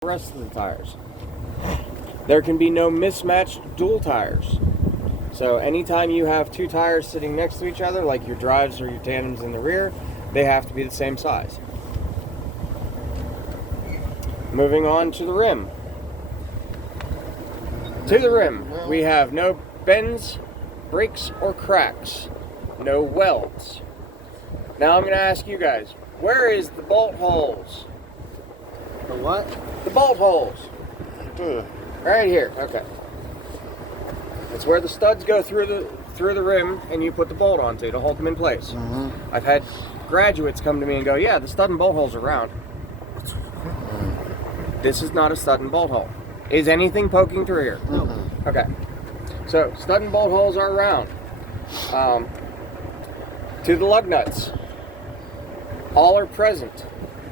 the rest of the tires. There can be no mismatched dual tires. So anytime you have two tires sitting next to each other, like your drives or your tandems in the rear, they have to be the same size. Moving on to the rim. To the rim, we have no bends, breaks, or cracks. No welds. Now I'm going to ask you guys, where is the bolt holes? The what? The bolt holes. Right here. Okay. It's where the studs go through the rim and you put the bolt onto to hold them in place. Mm-hmm. I've had graduates come to me and go, yeah, the stud and bolt holes are round. This is not a stud and bolt hole. Is anything poking through here? No. Okay. So stud and bolt holes are round. To the lug nuts. All are present.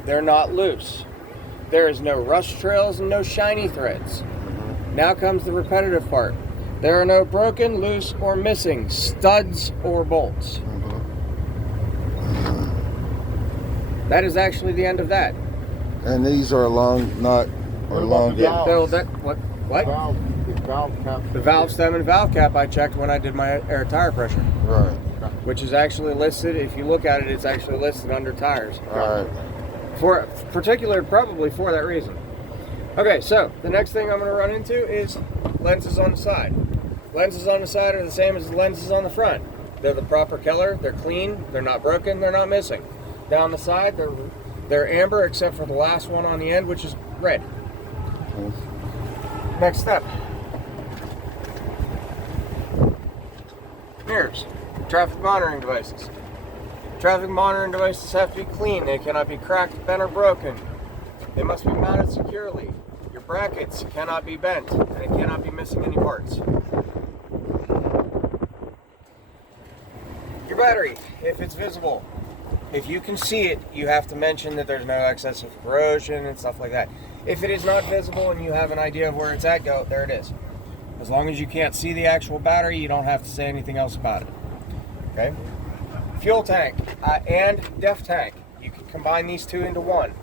They're not loose. There is no rust trails and no shiny threads. Now comes the repetitive part. There are no broken, loose, or missing studs or bolts. That is actually the end of that. And these are long, not or long. Yeah. So that what? The valve cap. The valve stem and valve cap I checked when I did my air tire pressure. Right. Which is actually listed. If you look at it, it's actually listed under tires. All right. For particular, probably for that reason. Okay, so the next thing I'm going to run into is lenses on the side. Lenses on the side are the same as the lenses on the front. They're the proper color, they're clean, they're not broken, they're not missing. Down the side, they're amber except for the last one on the end, which is red. Next step. Mirrors. Traffic monitoring devices. Traffic monitoring devices have to be clean. They cannot be cracked, bent, or broken. They must be mounted securely. Your brackets cannot be bent, and it cannot be missing any parts. Your battery, if it's visible. If you can see it, you have to mention that there's no excessive corrosion and stuff like that. If it is not visible and you have an idea of where it's at, go, there it is. As long as you can't see the actual battery, you don't have to say anything else about it. Okay? Fuel tank and def tank. You can combine these two into one.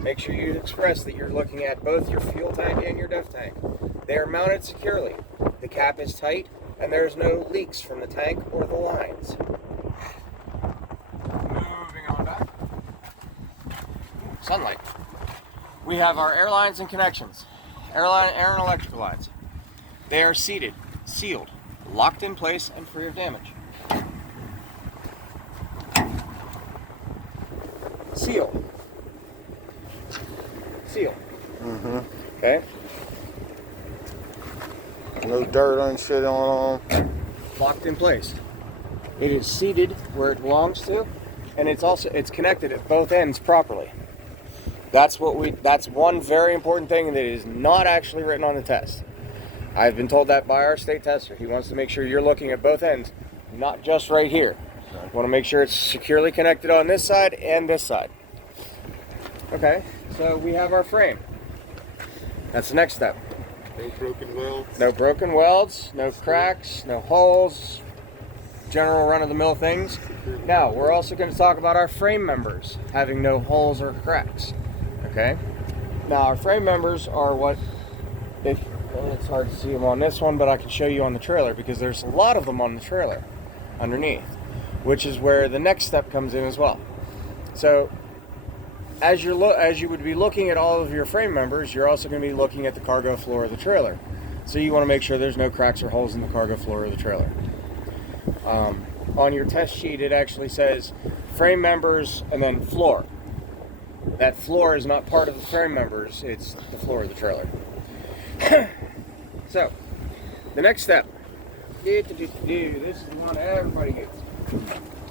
Make sure you express that you're looking at both your fuel tank and your def tank. They are mounted securely. The cap is tight and there's no leaks from the tank or the lines. Moving on back. Sunlight. We have our air lines and connections. Air and electrical lines. They are seated, sealed, locked in place, and free of damage. Seal. Seal. Okay. No dirt on shit on them. Locked in place. It is seated where it belongs to, and it's connected at both ends properly. That's one very important thing that is not actually written on the test. I've been told that by our state tester. He wants to make sure you're looking at both ends, not just right here. You want to make sure it's securely connected on this side and this side. Okay, so we have our frame. That's the next step. No broken welds. No broken welds, no cracks, no holes, general run-of-the-mill things. Now, we're also going to talk about our frame members having no holes or cracks. Okay? Now, our frame members are what, it's hard to see them on this one, but I can show you on the trailer because there's a lot of them on the trailer underneath, which is where the next step comes in as well. So, as you would be looking at all of your frame members, you're also going to be looking at the cargo floor of the trailer. So you want to make sure there's no cracks or holes in the cargo floor of the trailer. On your test sheet, it actually says frame members and then floor. That floor is not part of the frame members, it's the floor of the trailer. So, the next step. This is the one everybody gets.